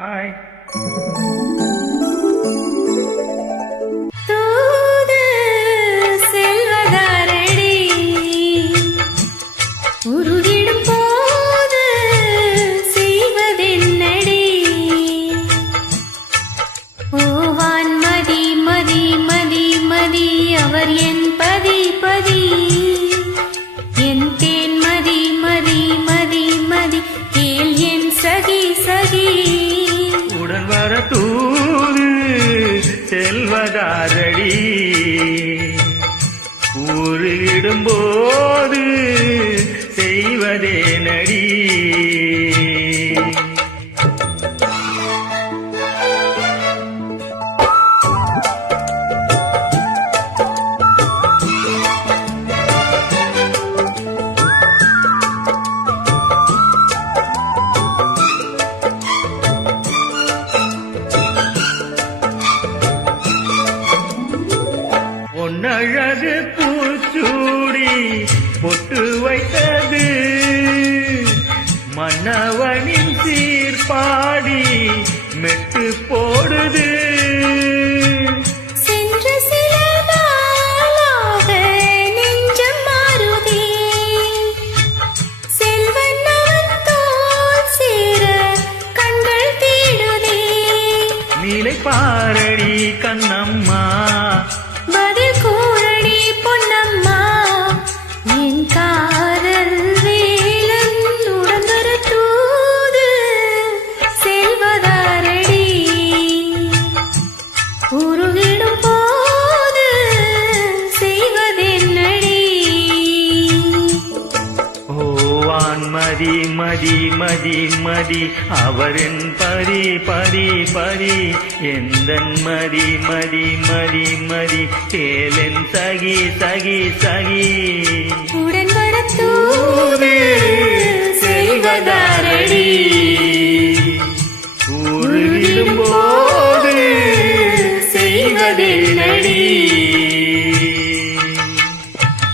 Hi. தூது செல்வதாரடி உருகிடும் போது செய்வதென்னடி ஓவான் மதி மதி மதி மதி அவர் என் பதி பதி என் தேன் மதி மதி மதி மதி கேள் என் சகி சகி உடன் வர தூது செல்வதாரடி ஊரிடும்போது செய்வதே நடி. பொன்னழகு பூச்சூடி பொட்டு வைத்தது மன்னவனின் சீர்பாடி மெட்டு போடுது. சென்ற சில நாளாக நெஞ்சம் மாறுதே செல்வன் அவன் தோள் சேர கண்கள் தேடுதே நீலை பாரடி கண்ணம்மா பதில் கூறடி பொன்னம்மா என் காதல் வேலன் உடம்பர தூது செல்வதாரடி உருகிடும் போது செய்வதென்னடி ஓவான் மதி மதி மதி மதி அவரின் பரி பரி பரி எந்தன் மதி மதி மதி மதி கேளன் சகி சகி சகி உடன் வர தூது